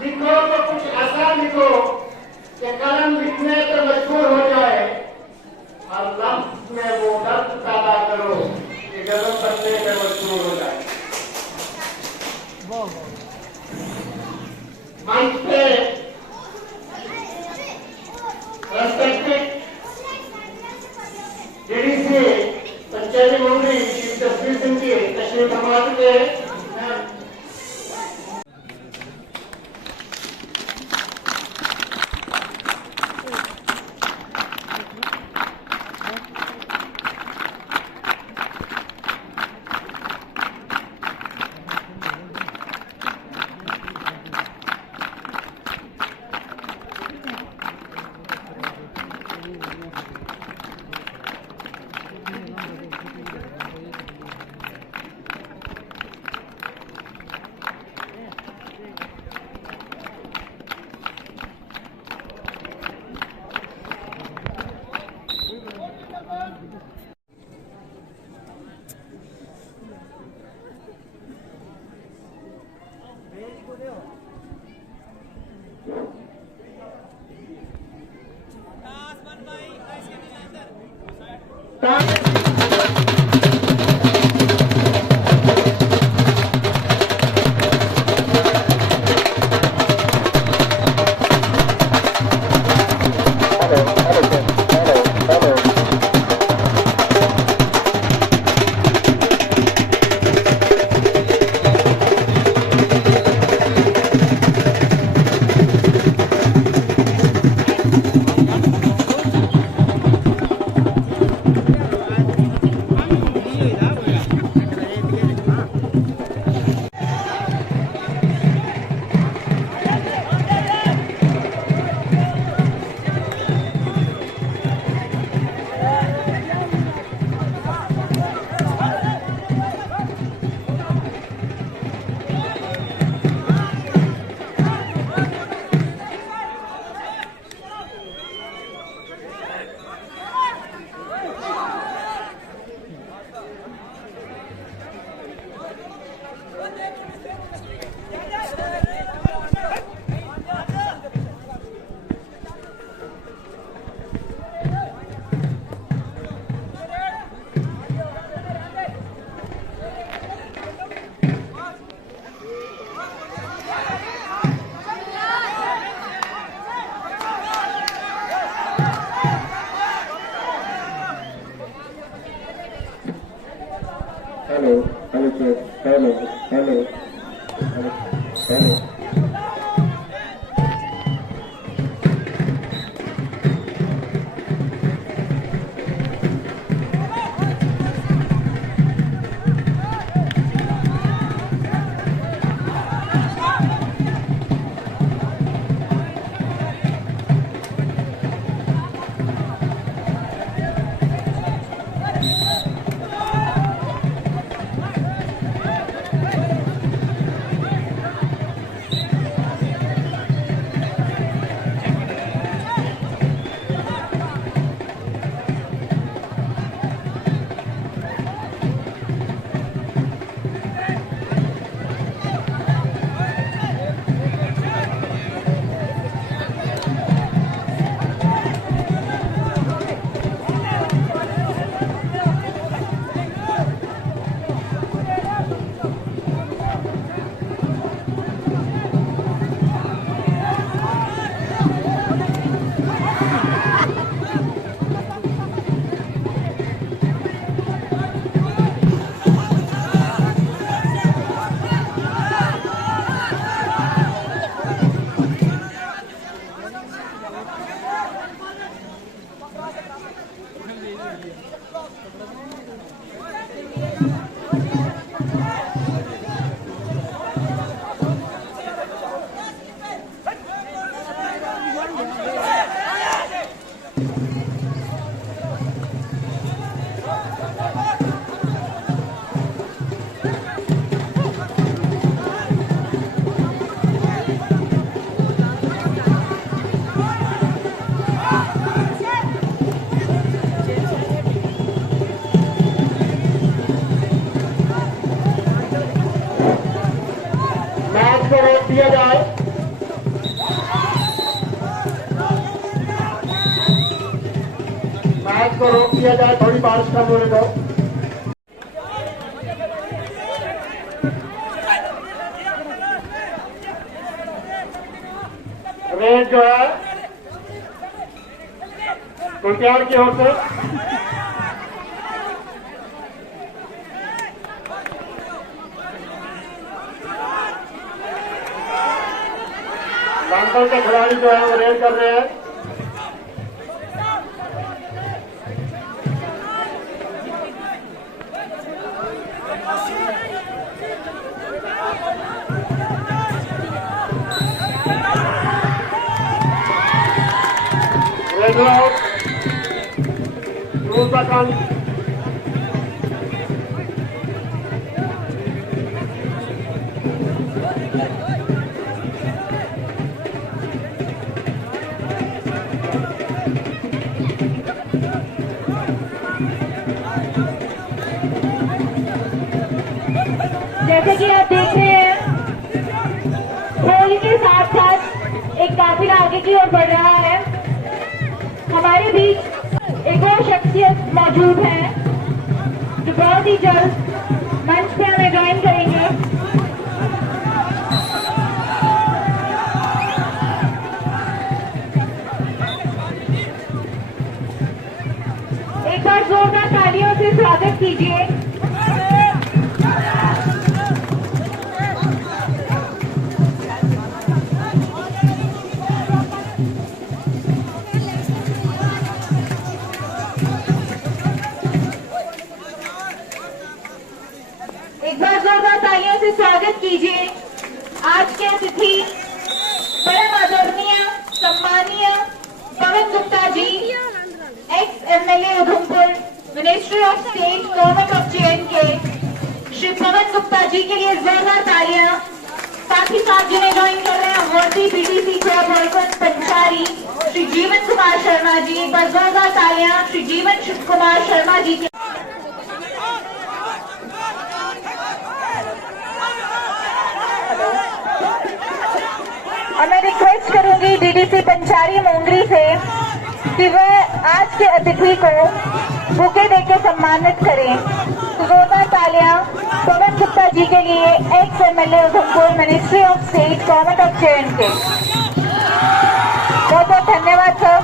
लिखो तो कुछ ऐसा लिखो कि कलम लिखने पर मजबूर हो जाए और लफ्ज में वो दर्द पैदा करो कि गजल बनने पर मजबूर हो जाए। मंच पे रेस्पेक्टेड डीडीसी पंचायती मंत्री श्री जसवीर सिंह जी तशरीफ फरमा चुके हैं। किया जाए, थोड़ी बारिश कम होने दो। रेड जो है कुलत्यार की ओर से बैंकर के खिलाड़ी जो है वो रेड कर रहे हैं। रेड आउट, दूसरा काम जैसे कि आप देख रहे हैं, होली के साथ साथ एक काफिला आगे की ओर बढ़ रहा है। हमारे बीच एक और शख्सियत मौजूद है जो बहुत ही जल्द मंच पे हमें ज्वाइन करेंगे। एक बार जोरदार तालियों से स्वागत कीजिए। एक बार जोरदार तालियों से स्वागत कीजिए आज के अतिथि परम आदरणीय सम्मानीय Pawan Gupta ji, ex MLA Udhampur, ministry of state, government of JNK। Shri Pawan Gupta ji के लिए जोरदार तालियां। साथ ही साथ जिन्हें ज्वाइन कर रहे हैं वर्दी BDC चेयरपर्सन पंचारी श्री जीवन कुमार शर्मा जी, एक बार जोरदार तालियां श्री जीवन कुमार शर्मा जी के। और मैं रिक्वेस्ट करूंगी DDC पंचारी मोंगरी से कि वह आज के अतिथि को बुके देकर सम्मानित करें। जोरदार तालियां पवन गुप्ता जी के लिए, x MLA Udhampur, ministry of state, government of JNK। बहुत बहुत धन्यवाद सर।